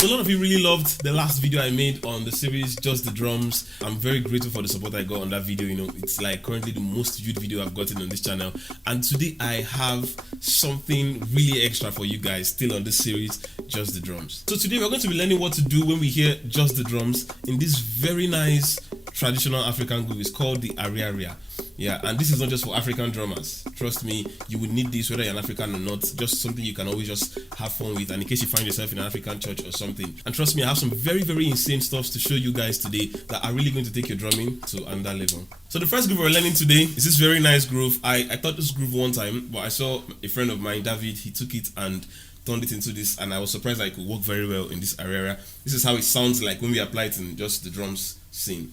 So a lot of you really loved the last video I made on the series Just the Drums. I'm very grateful for the support I got on that video. It's like currently the most viewed video I've gotten on this channel. And today I have something really extra for you guys still on this series Just the Drums. So today we're going to be learning what to do when we hear Just the Drums in this very nice traditional African groove. It's called the Aria. Yeah, and this is not just for African drummers. Trust me, you will need this whether you're an African or not. Just something you can always just have fun with, and in case you find yourself in an African church or something. And trust me, I have some very, very insane stuff to show you guys today that are really going to take your drumming to another level. So the first groove we're learning today is this very nice groove. I taught this groove one time, but I saw a friend of mine, David, he took it and turned it into this, and I was surprised I could work very well in this area. This is how it sounds like when we apply it in just the drums scene.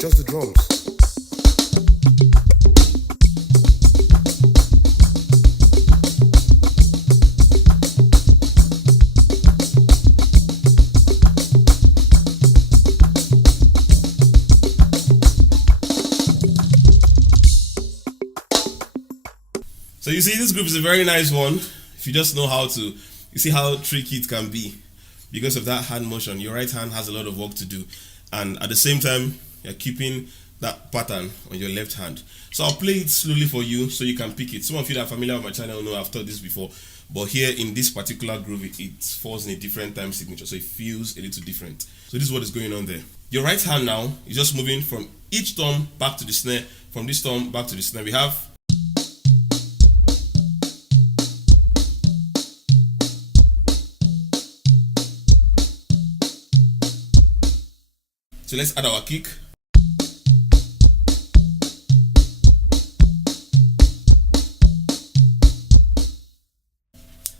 Just the drums. So you see, this group is a very nice one. If you just know how to, you see how tricky it can be. Because of that hand motion, your right hand has a lot of work to do. And at the same time, you're keeping that pattern on your left hand. So I'll play it slowly for you so you can pick it. Some of you that are familiar with my channel know I've taught this before. But here in this particular groove, it falls in a different time signature. So it feels a little different. So this is what is going on there. Your right hand now is just moving from each thumb back to the snare. From this thumb back to the snare. We have so let's add our kick.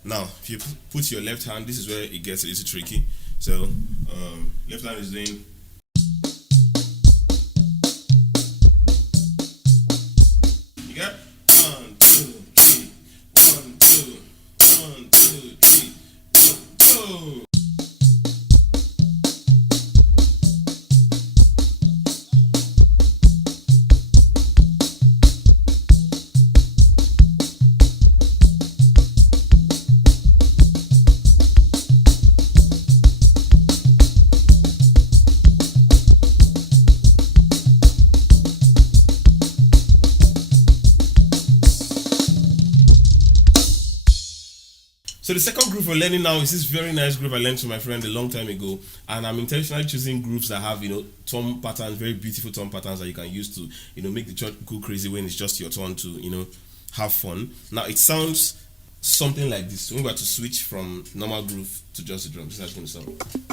Now, if you put your left hand, this is where it gets a little tricky. So, left hand is doing. You got 1, 2, 3. 1, 2, 1, 2, 3. Go. So the second groove we're learning now is this very nice groove I learned from my friend a long time ago, and I'm intentionally choosing grooves that have tom patterns, very beautiful tom patterns that you can use to make the church go crazy when it's just your turn to have fun. Now it sounds something like this. So when we're to switch from normal groove to just the drums, this is how it's going to sound.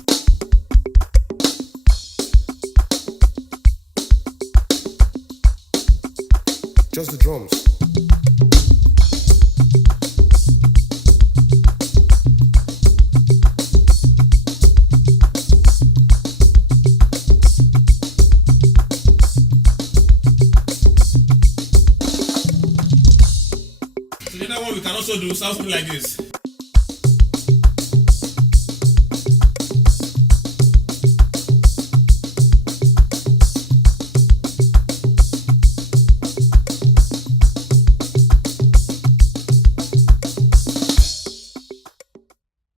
Just the drums. So the other one we can also do something like this.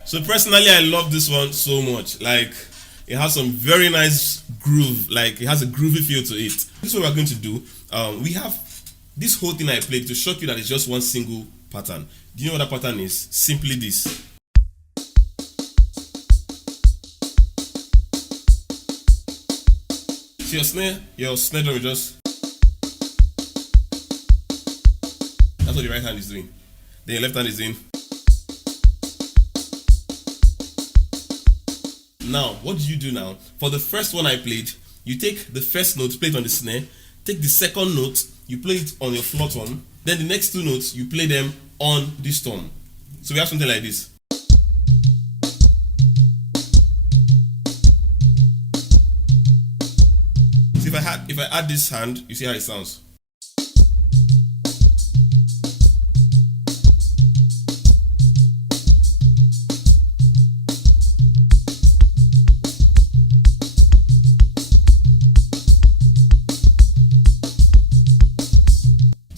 So personally, I love this one so much. Like, it has some very nice groove. Like, it has a groovy feel to it. This is what we're going to do. We have this whole thing I played to shock you that it's just one single pattern. Do you know what that pattern is? Simply this. See your snare drum is just. That's what the right hand is doing. Then your left hand is doing. Now, what do you do now? For the first one I played, you take the first note, play it on the snare, take the second note, you play it on your floor tom, then the next two notes, you play them on this tom. So we have something like this. So if I add this hand, you see how it sounds.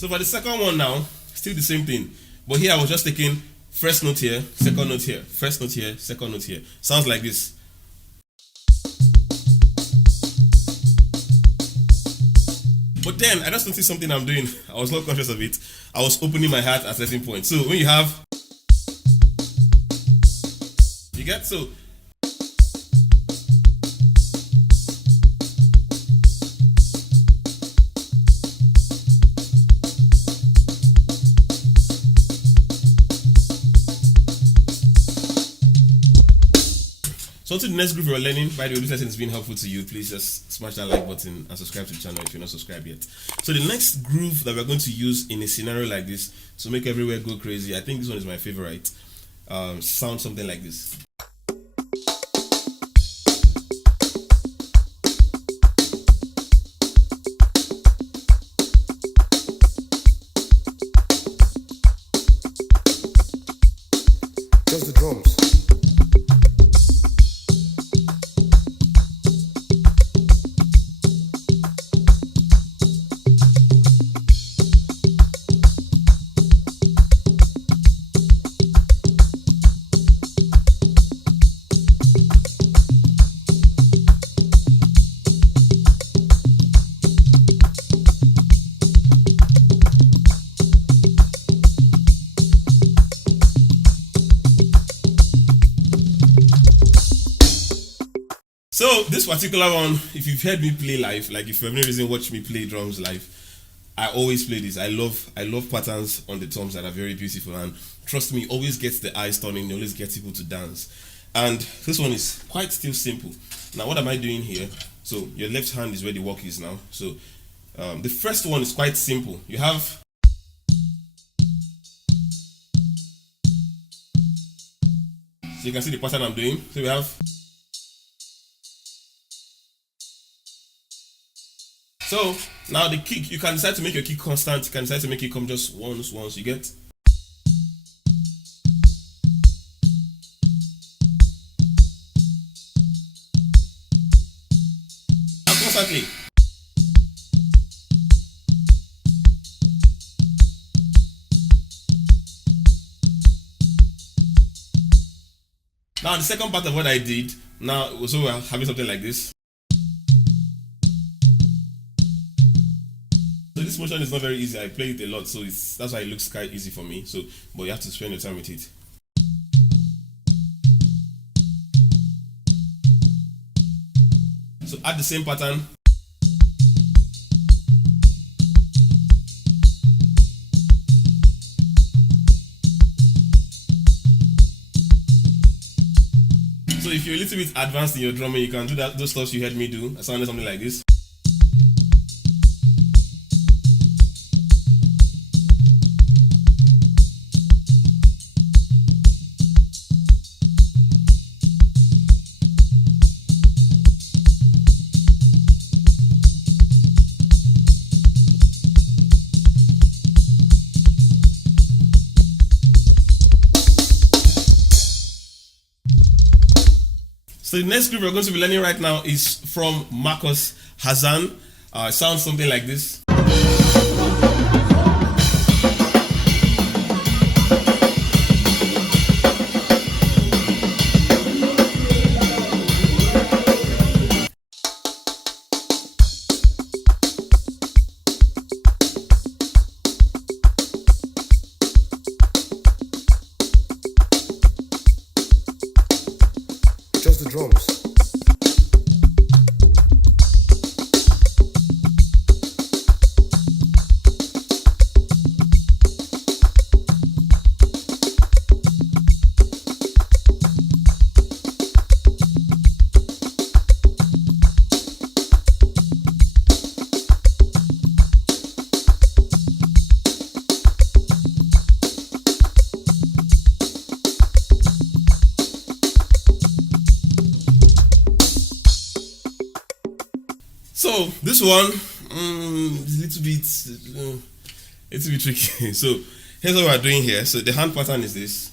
for the second one now, still the same thing. But here I was just taking first note here, second note here, first note here, second note here. Sounds like this. But then I just noticed something I'm doing. I was not conscious of it. I was opening my heart at a certain point. So when you have, you get, so so to the next group we're learning. By the way, this lesson has been helpful to you. Please just smash that like button and subscribe to the channel if you're not subscribed yet. So the next groove that we're going to use in a scenario like this to make everywhere go crazy, I think this one is my favorite. Sounds something like this. Just the drums. So this particular one, if you've heard me play live, like if for any reason watch me play drums live, I always play this. I love patterns on the toms that are very beautiful, and trust me, always gets the eyes turning, always gets people to dance. And this one is quite still simple. Now what am I doing here? So your left hand is where the work is now. So the first one is quite simple. You have, so you can see the pattern I'm doing. So we have, so now the kick, you can decide to make your kick constant, you can decide to make it come just once, you get? And constantly. Now the second part of what I did, now so we're having something like this. So this motion is not very easy. I play it a lot, so that's why it looks quite easy for me. So, but you have to spend your time with it. So add the same pattern. So if you're a little bit advanced in your drumming, you can do those stuff you heard me do. I sounded something like this. So the next group we're going to be learning right now is from Marcus Hazan. It sounds something like this. Just the drums. So this one is a little bit tricky. So here's what we're doing here. So the hand pattern is this.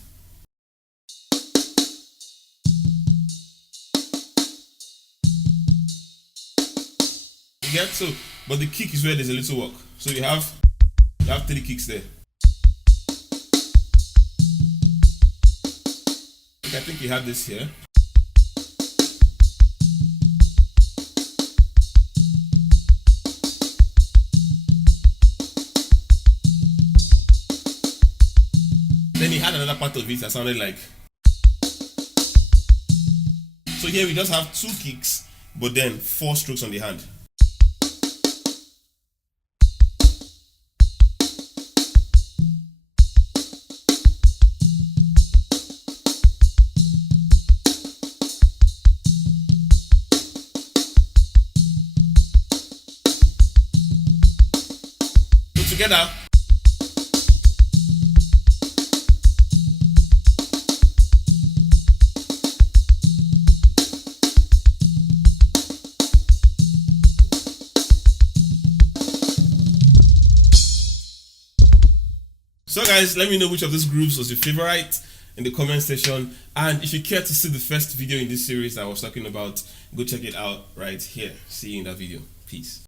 You get, so but the kick is where there's a little work. So you have, You have 3 kicks there. Okay, I think you have this here. Then he had another part of it that sounded like. So here we just have 2 kicks, but then 4 strokes on the hand. Put together. So guys, let me know which of these grooves was your favorite in the comment section, and if you care to see the first video in this series I was talking about, go check it out right here. See you in that video. Peace.